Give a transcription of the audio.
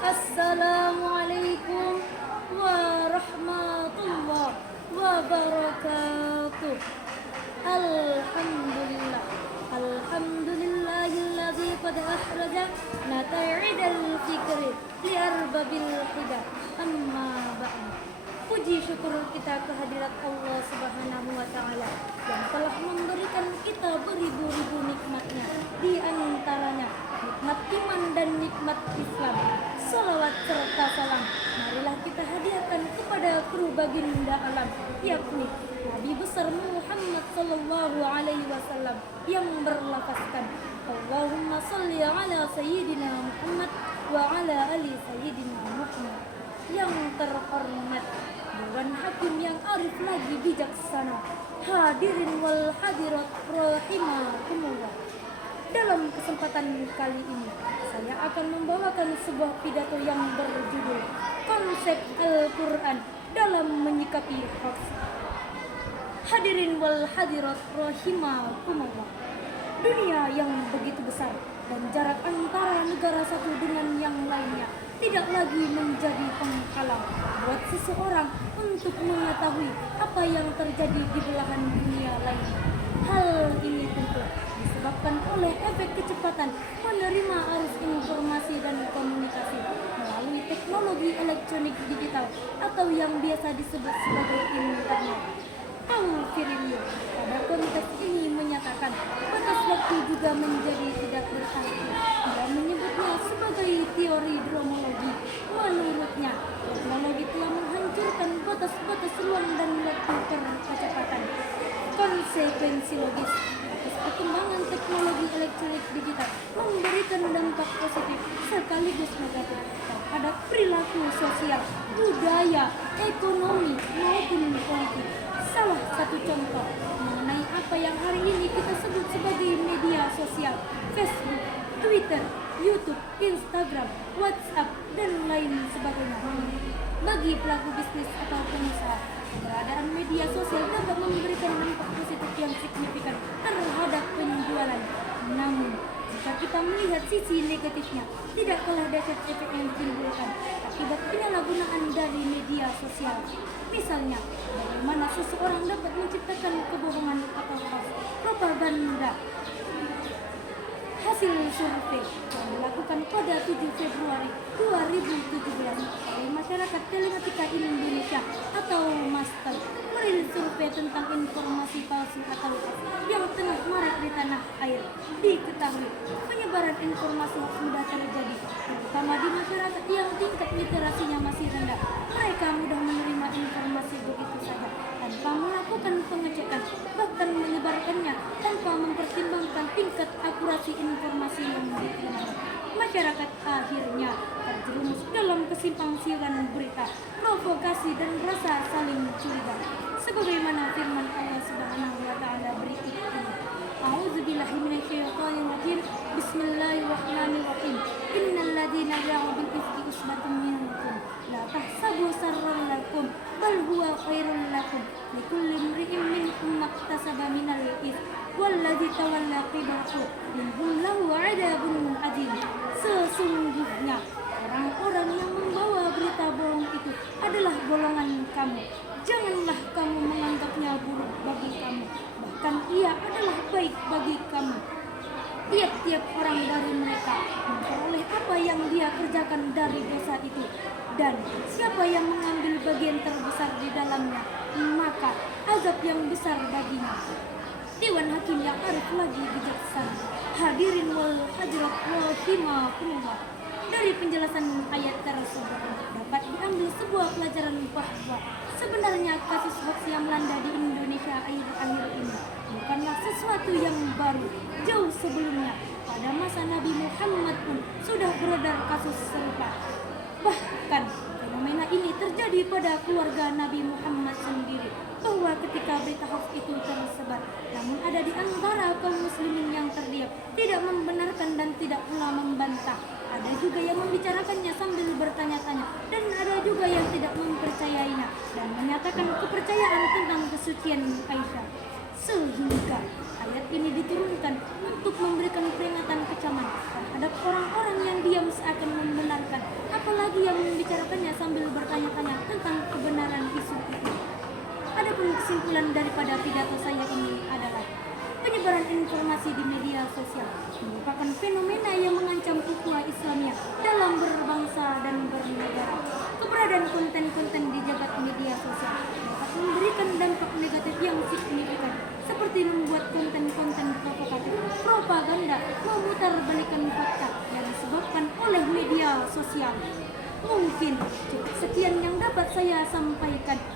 Assalamualaikum warahmatullahi wabarakatuh. Alhamdulillah. Alhamdulillahilladzi qad akhraja nata'idal fikri li arbabil huda. Amma ba'du. Puji syukur kita kehadirat Allah Subhanahu wa Ta'ala yang telah memberikan kita beribu-ribu nikmatnya, di antaranya nikmat iman dan nikmat Islam. Salawat serta salam marilah kita hadiahkan kepada kru baginda alam, yakni Nabi besar Muhammad sallallahu alaihi wasallam yang berlafazkan Allahumma salli ala sayyidina Muhammad wa ala ali sayyidina Muhammad. Yang terhormat Dewan Hakim yang arif lagi bijaksana, hadirin wal hadirat rahimakumullah. Dalam kesempatan kali ini saya akan membawakan sebuah pidato yang berjudul Konsep Al-Quran dalam Menyikapi Hoax. Hadirin wal hadirat rahimakumullah. Dunia yang begitu besar dan jarak antara negara satu dengan yang lainnya tidak lagi menjadi penghalang buat seseorang untuk mengetahui apa yang terjadi di belahan dunia lainnya. Hal ini tentu disebabkan oleh efek kecepatan menerima arus informasi dan komunikasi melalui teknologi elektronik digital atau yang biasa disebut sebagai internet. Paul Virilio pada konteks ini menyatakan batas waktu juga menjadi tidak berarti. Dia menyebutnya sebagai teori dromologi. Menurutnya, teknologi telah menghancurkan batas-batas ruang dan waktu kecepatan. Konsekuensi logis atas perkembangan teknologi elektronik digital memberikan dampak positif sekaligus negatif terhadap perilaku sosial, budaya, ekonomi maupun politik. Salah satu contoh mengenai apa yang hari ini kita sebut sebagai media sosial, Facebook, Twitter, YouTube, Instagram, WhatsApp, dan lain sebagainya. Bagi pelaku bisnis atau pengusaha, keberadaan media sosial dapat memberikan dampak positif yang signifikan terhadap penjualan. Namun, jika kita melihat sisi negatifnya, tidak kalah dahsyat efek yang ditimbulkan akibat penyalahgunaan dari media sosial. Misalnya, bagaimana seseorang dapat menciptakan kebohongan atau hoax, propaganda. Hasil survei yang dilakukan pada 7 Februari 2017 oleh Masyarakat Telematika Indonesia atau MASTEL merilis survei tentang informasi palsu atau hoax yang tengah marak di tanah air. Diketahui penyebaran informasi hoax mudah terjadi, terutama di masyarakat yang tingkat literasinya masih rendah. Mereka mudah menerima informasi begitu saja tanpa melakukan pengecekan, bahkan menyebarkannya tanpa mempertimbangkan tingkat akurasi informasi yang diterima. Masyarakat akhirnya terjerumus dalam kesimpangsiuran berita, provokasi, dan rasa saling curiga. Sebagaimana firman Allah Subhanahu wa Ta'ala berikut ini. A'udzubillahi minasyaitonirrajim. Bismillahirrahmanirrahim. Innal ladzina ja'u bil ifki usbatun minkum la tahsabu sarran lakum bal huwa khairun lakum likulli imri'in minkum maktasaba minal its walladzi tawalla qibahu minhum lahu 'adzabun adzim. Sesungguhnya orang-orang yang membawa berita bohong itu adalah golongan kamu. Janganlah kamu menganggapnya buruk bagi kamu, bahkan ia adalah baik bagi kamu. Tiap-tiap orang dari mereka memperoleh apa yang dia kerjakan dari dosa itu, dan siapa yang mengambil bagian terbesar di dalamnya, maka azab yang besar baginya. Dewan Hakim yang arif lagi bijaksana, hadirin wal hadirat rahimakumullah. Dari penjelasan ayat tersebut dapat diambil sebuah pelajaran bahwa sebenarnya kasus hoax yang melanda di Indonesia akhir-akhir ini bukanlah sesuatu yang baru. Jauh sebelumnya, pada masa Nabi Muhammad pun sudah beredar kasus serupa. Bahkan fenomena ini terjadi pada keluarga Nabi Muhammad sendiri, bahwa ketika berita hoax itu tersebar, namun ada di antara kaum muslimin yang terdiam, tidak membenarkan dan tidak pula membantah. Ada juga yang membicarakannya sambil bertanya-tanya, dan ada juga yang tidak mempercayainya dan menyatakan kepercayaan tentang kesucian Aisyah. Sehingga ayat ini diturunkan untuk memberikan peringatan kecaman terhadap orang-orang yang diam seakan membenarkan, apalagi kesimpulan daripada pidato saya ini adalah penyebaran informasi di media sosial merupakan fenomena yang mengancam ukhuwah Islamiyah dalam berbangsa dan bernegara. Keberadaan konten-konten di jagat media sosial dapat memberikan dampak negatif yang signifikan, seperti membuat konten-konten provokatif, propaganda, memutarbalikkan fakta yang disebabkan oleh media sosial. Mungkin cukup sekian yang dapat saya sampaikan.